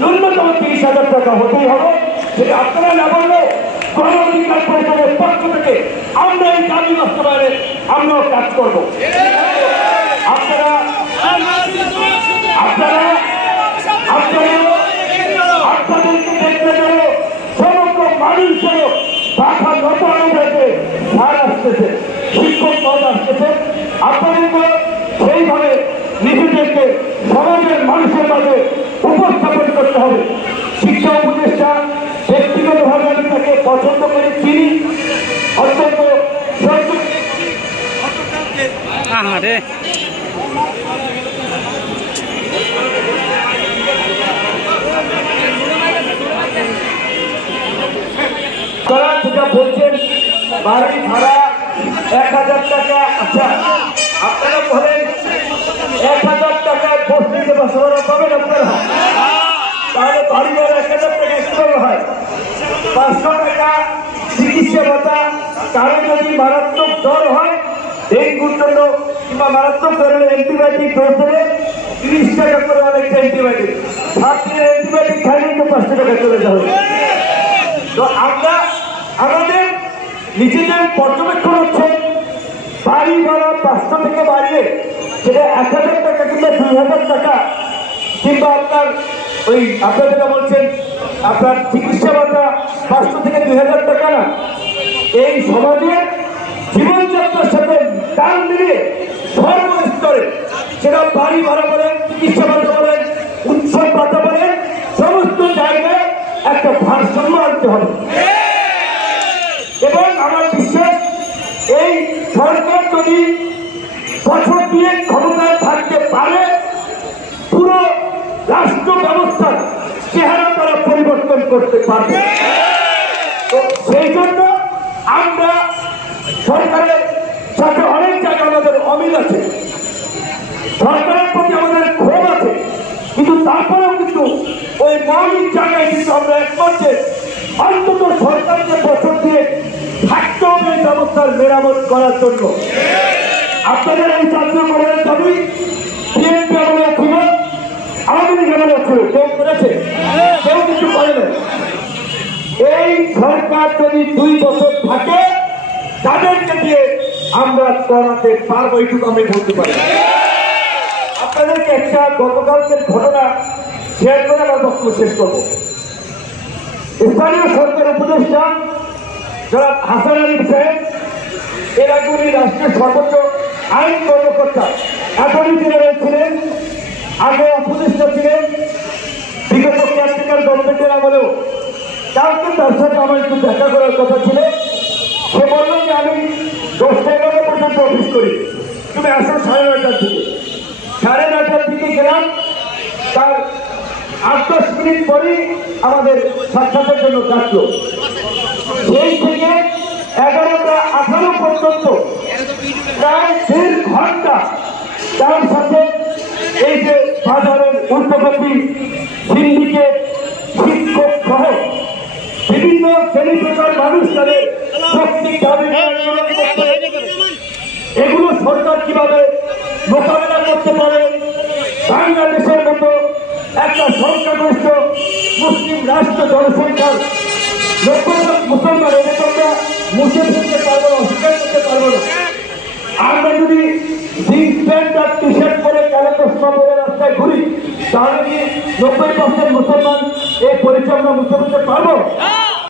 ন্যূনতম 30,000 টাকা হতেই হবে। সেটা আপনারা না বললেও গণ অধিকার পরিষদের পক্ষ থেকে আমরা এই দাবি বাস্তবায়নে আমরাও কাজ করব। আপনাদেরকে দেখতে গেলে সমগ্র মানুষেরও বাধা নত অনুযায়ী ধার আসতেছে, শিক্ষক পদ আসতেছে। আপনাদেরকে সেইভাবে নিজেদেরকে সমাজের মানুষের মাঝে উপস্থাপন করতে হবে। শিক্ষা উপদেষ্টা ব্যক্তিগতভাবে আমি তাকে পছন্দ করে চিনি, অত্যন্ত যেটা বলছেন বাড়ি ভাড়া 1,000 টাকা। আচ্ছা, আপনারা বলেন 1,000 টাকায় বস্তিতে বাসা পাবেন আপনারা? তাহলে বাড়ি ভাড়া 1,000 টাকা কিভাবে হয়? 500 টাকা চিকিৎসা ভাতা, কারো যদি মারাত্মক জ্বর হয় ডেঙ্গুর জন্য কিংবা মারাত্মক জ্বরের অ্যান্টিবায়োটিক ডোজ দেবে 30 টাকা করে অনেকটা অ্যান্টিবায়োটিক, 7 দিনের অ্যান্টিবায়োটিক খাইলেই তো 500 টাকা চলে যাবে। তো আমরা আমাদের নিজেদের পর্যবেক্ষণ হচ্ছে বাড়ি ভাড়া 500 থেকে বাড়িয়ে সেটা 1,000 টাকা কিংবা 2,000 টাকা, কিংবা আপনার ওই আপনার যেটা বলছেন আপনার চিকিৎসা ভাতা 500 থেকে 2,000 টাকা না, এই সমাজের জীবনযাত্রার সাথে তাল মিলিয়ে সর্বস্তরে সেটা বাড়ি ভাড়া বলেন, চিকিৎসা ভাতা বলেন, উৎসব ভাতা বলেন, সমস্ত জায়গায় একটা ভারসাম্য আনতে হবে। এবং আমার বিশ্বাস এই সরকার যদি বছর দিয়ে ক্ষমতায় থাকতে পারে পুরো রাষ্ট্র ব্যবস্থার চেহারা তারা পরিবর্তন করতে পারবে। তো সেই জন্য আমরা সরকারের সাথে অনেক জায়গায় আমাদের অমিল আছে, সরকারের প্রতি আমাদের ক্ষোভ আছে, কিন্তু তারপরেও কিন্তু ওই মৌলিক জায়গায় কিন্তু আমরা এক করছে অন্তত সরকারকে বছর দিয়ে থাকতে হবে এই ব্যবস্থার মেরামত করার জন্য। আপনাদের এই ছাত্র করার দাবি বিএনপি আমলে ছিল, আওয়ামী লীগ আমলে ছিল, কেউ করেছে? কেউ কিছু করে না। এই সরকার যদি 2 বছর থাকে তাদেরকে দিয়ে আমরা করাতে পারবো, এইটুকু আমি বলতে পারি। আপনাদেরকে একটা গতকালকের ঘটনা শেয়ার করে আমার বক্তব্য শেষ করব। স্থানীয় সরকার উপদেষ্টা যারা হাসান আলী সাহেব, এর আগে উনি রাষ্ট্রের সর্বোচ্চ আইন কর্মকর্তা, অ্যাটর্নি জেনারেল ছিলেন, আগে উপদেষ্টা ছিলেন বিগত কেয়ারটেকার গভর্নমেন্টের আমলেও। কালকে তার সাথে আমার একটু দেখা করার কথা ছিল। সে বলল যে আমি 10-11 পর্যন্ত অফিস করি, তুমি আসো 9:30টার দিকে। 9:30টার দিকে গেলাম, তার 8-10 মিনিট পরেই আমাদের সাক্ষাতের জন্য ডাকলো। সেই থেকে 11:18 পর্যন্ত প্রায় 1.5 ঘন্টা তার সাথে এই যে বাজারের উদ্যোগপতি, সিন্ডিকেট, শিক্ষক সহ বিভিন্ন শ্রেণী পেশার মানুষ তাদের শক্তি দাবি এগুলো সরকার কিভাবে মোকাবেলা করতে পারে। বাংলাদেশের মতো একটা সংখ্যাগরিষ্ঠ মুসলিম রাষ্ট্র, জনসংখ্যার 90% মুসলমান, এটা আমরা মুছে ফেলতে পারবো না, অস্বীকার করতে পারবো না। আমরা যদি জিন্স প্যান্ট আর টি শার্ট পরে কালো চশমা পরে রাস্তায় ঘুরি তাহলে কি 90% মুসলমান